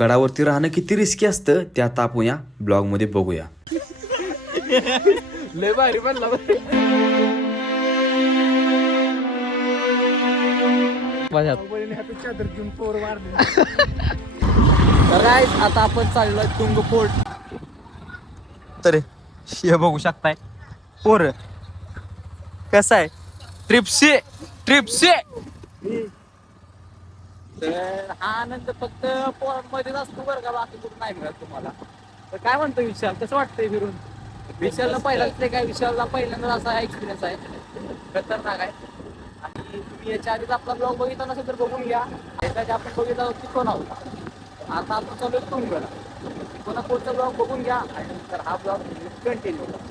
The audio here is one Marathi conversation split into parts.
गडावरती राहणं किती रिस्की असतं ते आता आपण या ब्लॉगमध्ये बघूया आता आपण चाललोय तुंग फोर्ट तर हे बघू शकताय. पोर. कसा आहे? ट्रिप्सी ट्रिप्सी तर हा आनंद फक्त पोरांमध्येच असतो बरं का बाकी कुठं नाही मिळत तुम्हाला. तर काय म्हणतो विशाल? कसं वाटतंय फिरून? विशालला पहिल्यांदा काय विशालला पहिल्यांदा असा एक्सपिरियन्स आहे. खतरनाक आहे. आणि तुम्ही याच्या आधीच आपला ब्लॉग बघितला नसेल तर बघून घ्या. याच्या आधी आपण बघितला होती कोण आहोत आता आपण चालू तुंगला कोणा कोणता ब्लॉग बघून घ्या. आणि नंतर हा ब्लॉग कंटिन्यू तर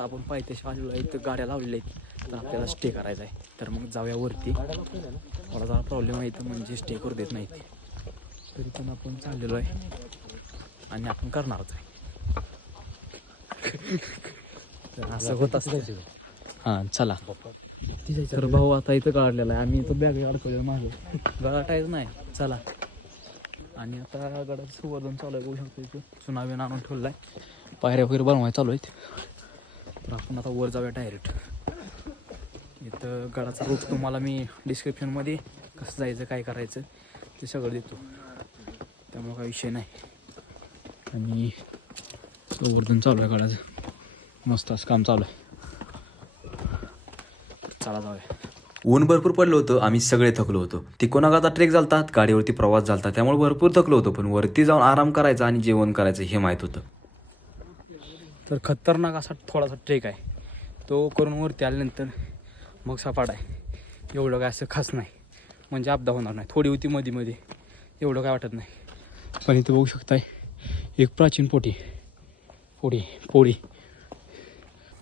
आता आपण पायथ्याशी आलेलो आहे इथं गाड्या लावलेल्या आहेत. तर आपल्याला स्टे करायचा आहे. तर मग जाऊया वरती. मला जरा प्रॉब्लेम आहे तर म्हणजे स्टे करू देत नाही ते तरी पण आपण चाललेलो आहे. आणि आपण करणारच आहे. तर असं होत असतं. हां चला. तर भाऊ आता इथं काढलेला आहे. आम्ही इथं बॅग अडकवलेलं मागं. गळाटायच नाही. चला. आणि आता गडाचं संवर्धन चालू आहे. बघू शकतो इथं. चुनावी आणून ठेवलं आहे पायऱ्या वगैरे बनवायला चालू आहेत. तर आपण आता वर जाऊया डायरेक्ट इथं गडाचा रूट तुम्हाला मी डिस्क्रिप्शनमध्ये कसं जायचं काय करायचं ते सगळं देतो. त्यामुळं काही विषय नाही. आणि संवर्धन चालू आहे गडाचं. मस्त असं काम चालू आहे. चला जाऊया. ऊन भरपूर पडलं होतं आम्ही सगळे थकलो होतो. तिकोनागाचा ट्रेक झालतात गाडीवरती प्रवास झालता त्यामुळे भरपूर थकलो होतो पण वरती जाऊन आराम करायचा आणि जेवण करायचं हे माहीत होतं. तर खतरनाक असा थोडासा ट्रेक आहे. तो करून वरती आल्यानंतर मग सपाट आहे. एवढं काय असं खास नाही. म्हणजे अपदा होणार नाही. थोडी होती मध्ये मध्ये एवढं काय वाटत नाही. पण इथं बघू शकताय एक प्राचीन पोटी. पोडी पोळी.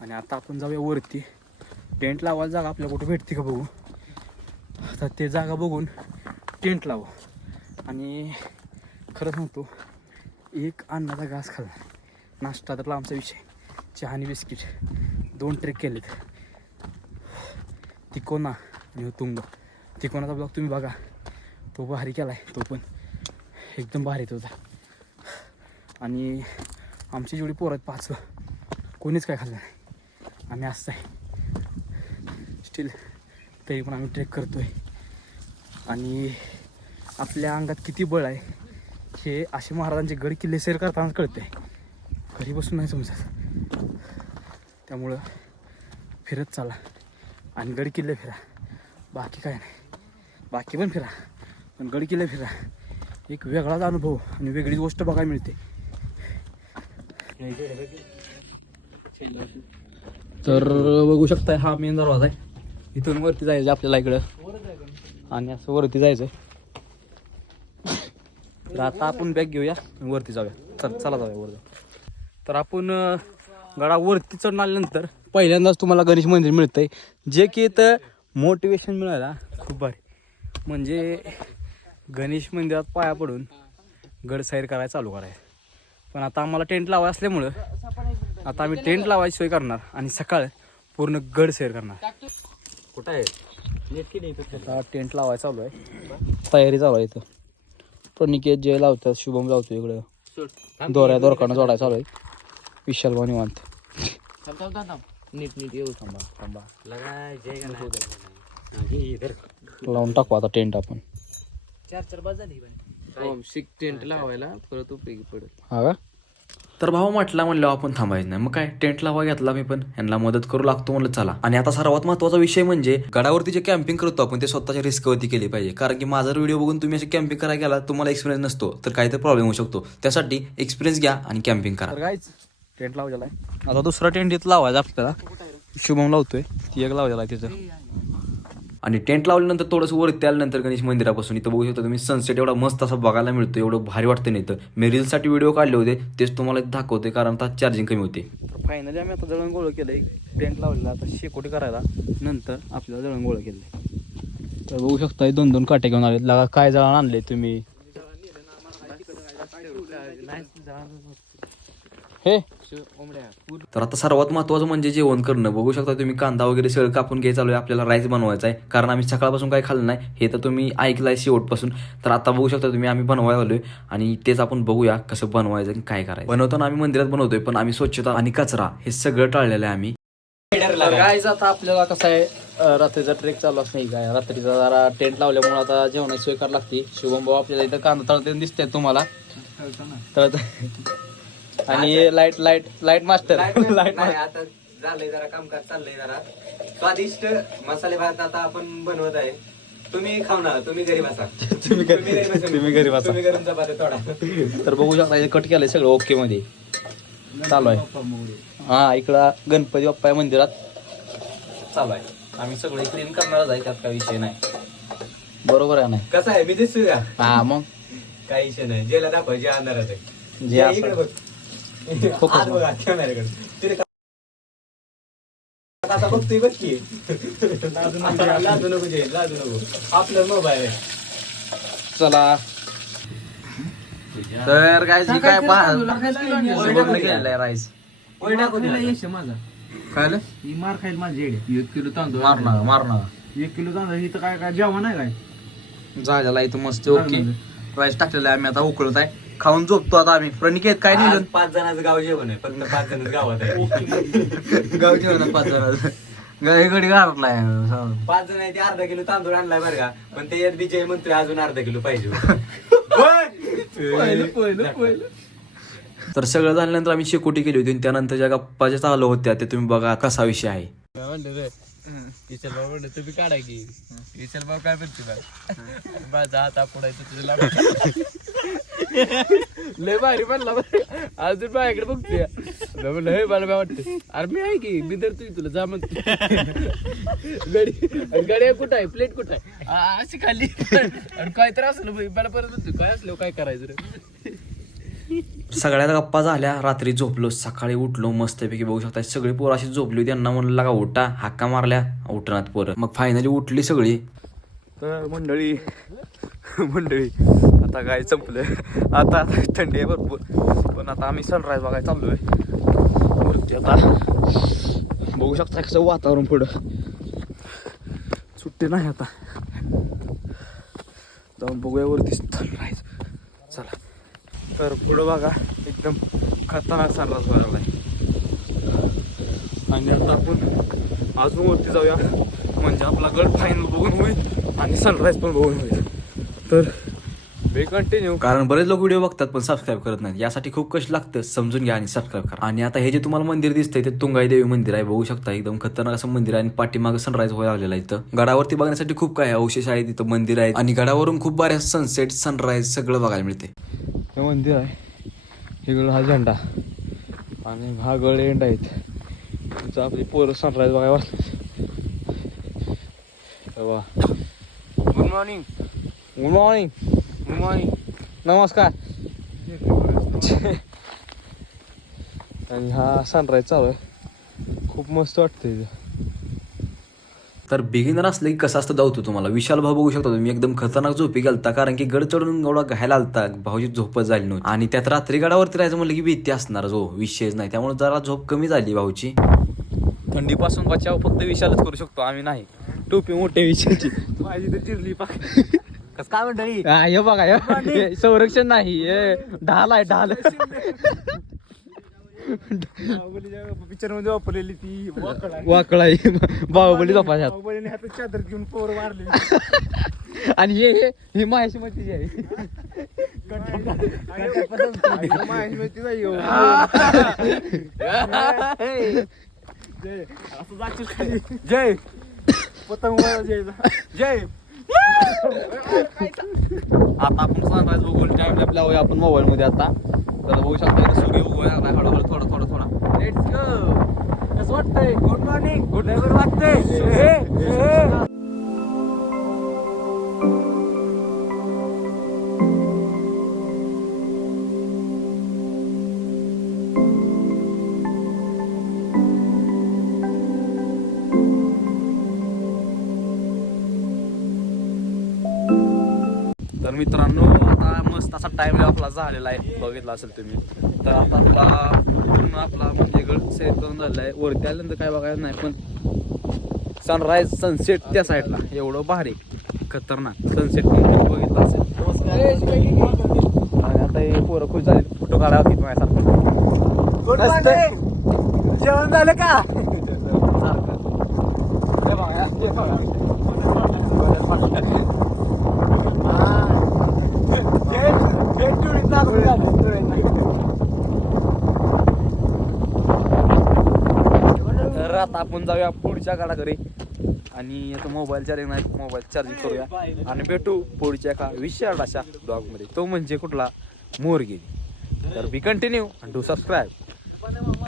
आणि आता आपण जाऊया वरती. टेंट लावायला जागा आपल्याला कुठे भेटते का बघू? आता ते जागा बघून टेंट लावू. आणि खरं सांगतो एक अन्नाचा घास खाल्ला. नाश्ता तर आमचा विषय. चहा आणि बिस्किट. दोन ट्रेक केलेत. तिकोना आणि तुंग. तिकोनाचा ब्लॉग तुम्ही बघा. तो भारी केला आहे तो पण एकदम भारी तो होता आणि आमची जेवढी पोरं आहेत पाच कोणीच काय खाल्लं नाही. आम्ही असं आहे. स्टील तरी पण आम्ही ट्रेक करतो आहे आणि आपल्या अंगात किती बळ आहे हे असे महाराजांचे गड किल्ले सैर करतानाच कळते घरी बसून नाही समजत. त्यामुळं फिरत चाला. आणि गड किल्ले फिरा. बाकी काय नाही. बाकी पण फिरा. पण गड किल्ले फिरा. एक वेगळाच अनुभव आणि वेगळीच गोष्ट बघायला मिळते. तर बघू शकताय हा मेन दरवाजा आहे. इथून वरती जायचं आपल्याला इकडं. आणि असं वरती जायचं तर आता आपण बॅग घेऊया वरती जाऊया. चल चला जाऊया वर जाऊ तर आपण गडावरती चढून आल्यानंतर पहिल्यांदाच तुम्हाला गणेश मंदिर मिळतंय. जे की इथं मोटिवेशन मिळायला खूप भारी. म्हणजे गणेश मंदिरात पाया पडून गड सैर करायला चालू करायचं. पण आता आम्हाला टेंट लावाय असल्यामुळं आता आम्ही टेंट लावायची सोय करणार आणि सकाळ पूर्ण गड सैर करणार. कुठं आहे? आता टेंट लावायला चालू आहे. तयारी चालू आहे इथं. प्रणिकेत जय लावतात शुभम लावतो इकडं. दोऱ्या दोरकानं जोडायला चालू आहे. विशाल भाऊ निवांत. थांब थांब थांब थांब. नीट नीट येऊ थांबा थांबा. लगा जय गणपती इधर. लावून टाकू आता टेंट आपण. चार चार बाज झाली पण. शिक टेंट लावायला परत उपयोगी पडेल. हा का? तर भाऊ म्हटला म्हणलं आपण थांबायचं नाही. मग काय टेंट लावा घेतला मी पण. यांना मदत करू लागतो म्हणलं चला. आणि आता सर्वात महत्त्वाचा विषय म्हणजे गडावरती जे कॅम्पिंग करतो आपण ते स्वतःच्या रिस्कवरती केली पाहिजे. कारण की माझा व्हिडिओ बघून तुम्ही असे कॅम्पिंग करायला गेला तुम्हाला एक्सपिरियन्स नसतो तर काहीतरी प्रॉब्लेम होऊ शकतो. त्यासाठी एक्सपिरियन्स घ्या आणि कॅम्पिंग करा. टेंट लावलेला आहे. आता दुसरा टेंट इथं लावायचा आपल्याला. शुभम लावतोय. ती एक लावलेला आहे तिथं. आणि टेंट लावल्यानंतर थोडंसं वरती आल्यानंतर गणेश मंदिरापासून इथं बघू शकता तुम्ही सनसेट एवढा मस्त असा बघायला मिळतो एवढं भारी वाटतं नाही इथं. मी रीलसाठी व्हिडिओ काढले होते. तेच तुम्हाला दाखवते कारण आता चार्जिंग कमी होते. तर फायनली आम्ही आता जळण गोळ केलंय. टेंट लावलेला आता शेकोटी करायला. नंतर आपल्याला जळण गोळ केलंय. तर बघू शकता दोन दोन काटे घेऊन आले लागा काय जळण आणले तुम्ही? हे? तर आता सर्वात महत्वाचं म्हणजे जेवण करणं. बघू शकता तुम्ही कांदा वगैरे सगळं कापून घ्यायचं चालू आहे. आपल्याला राईस बनवायचा आहे. कारण आम्ही सकाळपासून काही खाल्लं नाही. हे तर तुम्ही ऐकलंय शेवटपासून. तर आता बघू शकता तुम्ही आम्ही बनवायला आलोय. आणि तेच आपण बघूया कसं बनवायचं आणि काय करायचं. बनवताना आम्ही मंदिरात बनवतोय पण आम्ही स्वच्छता आणि कचरा हे सगळं टाळलेलं आहे आम्ही. आता आपल्याला कसं आहे रात्रीचा ट्रेक चालू असं नाही काय रात्रीचा जरा टेंट लावल्यामुळे आता जेवणाची सोय करावी लागते. शुभम भाऊ आपल्याला इथं कांदा तळते दिसते तुम्हाला. तळत आणि light light light master light नाही आता झालंय जरा कामकाज चाललंय जरा. स्वादिष्ट मसाले भात आता आपण बनवत आहे. तुम्ही खाऊ ना तुम्ही घरी बसा. तुम्ही घरी बसा. तुम्ही घरी बसा. तुम्ही घरून चपात्या तोडा. तर बघू शकता कट केलंय सगळं ओके मध्ये. चालू आहे. हा इकडं गणपती बाप्पा आहे मंदिरात. चालू आहे. आम्ही सगळे क्लीन करणारच आहे त्यात काही विषय नाही. बरोबर आहे नाही कसं आहे? मी दिसतोय का? हा मग? काही विषय नाही. जेला दाखवायचे अंधारात आहे. जे ये असं- इकडे बघ. Focus आज बघा कॅमेऱ्याकडे तिने का- आता बघतोय बघ की. आता लाजू नको जे लाजू नको. आपलं मोबाईल आहे. चला. तर काय जी काय पहा राईस? वय टाकू दे यश माझा. खायला? ही मार खाईल माझी येडे. एक किलो तांदूळ मारणार मारणार. एक किलो तांदूळ इथं काय काय जेवण आहे काय? झालेला इथं मस्त ओके. राईस टाकलेला आहे आम्ही आता उकळत आहे. खाऊन झोपतो आता आम्ही. प्रणिकेत काय आज नियोजन? पाच जणांचं गाव जेवण आहे फक्त पाच जण गावात आहे. गाव जेवण पाच जण गडी घालला आहे पाच जण आहे ते अर्धा किलो तांदूळ आणलाय बरं का. पण ते यात विजय म्हणतोय अजून अर्धा किलो पाहिजे तर सगळं झाल्यानंतर आम्ही शेकोटी केली होती आणि त्यानंतर ज्या गप्पा ज्या चालू होत्या ते तुम्ही बघा कसा विषय आहे. विशाल भाऊ काय म्हणते बा माझा हात आपडायचं तुझं लय भारी म्हणला अजून माझ्याकडे बघतोय. मी म्हणलं हे मला वाटतं. अरे मी आहे की? मी धरतोय तुझी तुला जा म्हणतो. गडी आणि कुठं आहे? प्लेट कुठं आहे? अशी खाली. आणि काय तर असलं मला परत म्हणतो काय असलं काय करायचं रे? सगळ्या गप्पा झाल्या रात्री झोपलो सकाळी उठलो मस्तपैकी बघू शकता सगळी पोरं अशी झोपली त्यांना म्हणलं लागा उठा हाक्का मारल्या उठणार पोरं. मग फायनली उठली सगळी. तर मंडळी मंडळी आता काय संपलं? आता आता थंडी आहे भरपूर. पण आता आम्ही सनराईज बघायला आहे वरती आता बघू शकता कसं वातावरण पुढं. सुट्टी नाही आता. जाऊन बघूया वरती सनराईज चला. तर पुढं बघा एकदम खतरनाक सनराईज बघायला आणि आता आपण अजून वरती जाऊया. म्हणजे आपला गड फायनल बघून होईल आणि सनराईज पण बघून होईल. तर बे कंटिन्यू कारण बरेच लोक व्हिडिओ बघतात पण सबस्क्राईब करत नाहीत. यासाठी खूप कष्ट लागतं. समजून घ्या आणि सबस्क्राईब करा. आणि आता हे जे तुम्हाला मंदिर दिसतंय ते तुंगाई देवी मंदिर आहे. बघू शकता एकदम खतरनाक असं मंदिर आहे आणि पाठीमागं सनराईज व्हायला लागलेला आहे इथं. गडावरती बघण्यासाठी खूप काय अवशेष आहे तिथं मंदिर आहे आणि गडावरून खूप बऱ्याच सनसेट सनराईज सगळं बघायला मिळते हे मंदिर आहे. इकडं हा झेंडा. आणि हा गड एंड आहेत आपली पोरं सनराईज बघायला वाटलं वा good morning good morning good morning नमस्कार. आणि हा सनराईज चालू आहे. खूप मस्त वाटतं तर बिगिनर असलं की कसं असतं धावतो तुम्हाला. विशाल भाऊ बघू शकता तुम्ही. एकदम खतरनाक झोपी गेलता. कारण की गड चढून एवढा घायला आलता. भाऊची झोपच झाली नव्हती. आणि त्यात रात्री गडावरती राहायचं म्हणलं की भीती असणार जो विषयच नाही. त्यामुळे जरा झोप कमी झाली भाऊची. थंडीपासून बचाव फक्त विशालच करू शकतो. आम्ही नाही. टोपी मोठे विशालची माझी तर चिरली पाक. कस काय मंडळी हा, हे बघा हे. संरक्षण नाही हे ढाल आहे ढाल. पिक्चरमध्ये वापरलेली ती वाकड आहे. वाकळा आहे. बाहुबली झोपाशात बाहुबलीने हातात चादर घेऊन पोर मारली आणि हे हे हे माहेशी मध्ये आहे. माहिती नाही हो. जय असं जाशील खाली. जय. पतंग जय जय आता आपण सनराईज बघू टाइम लॅप लावूया आपण मोबाईल मध्ये आता. तर बघू शकता सूर्य उगवायला लागलाय हळूहळू थोडा थोडा थोडा. लेट्स गो कसं वाटतंय? गुड मॉर्निंग गुड लेबर वाटतंय. मित्रांनो आता मस्त असा टाइम आपला झालेला आहे. बघितला असेल तुम्ही. तर आता आपला पूर्ण आपला म्हणजे गड सेट करून झालेला आहे वरती आल्यानंतर काय बघायचं नाही पण सनराईज सनसेट त्या साईडला एवढं भारी. खतरनाक. सनसेट बघितला असेल. आणि आता हे पोरं खुश झाले फोटो काढावा की माझ्यासारखं? जेवण झालं का? तर आता आपण जाऊया पुढच्या काळाकडे आणि आता मोबाईल चार्जिंग नाही मोबाईल चार्जिंग करूया. आणि भेटू पुढच्या एका विशाल अशा ब्लॉगमध्ये तो म्हणजे कुठला? मोरगिरी तर बी कंटिन्यू आणि टू सबस्क्राईब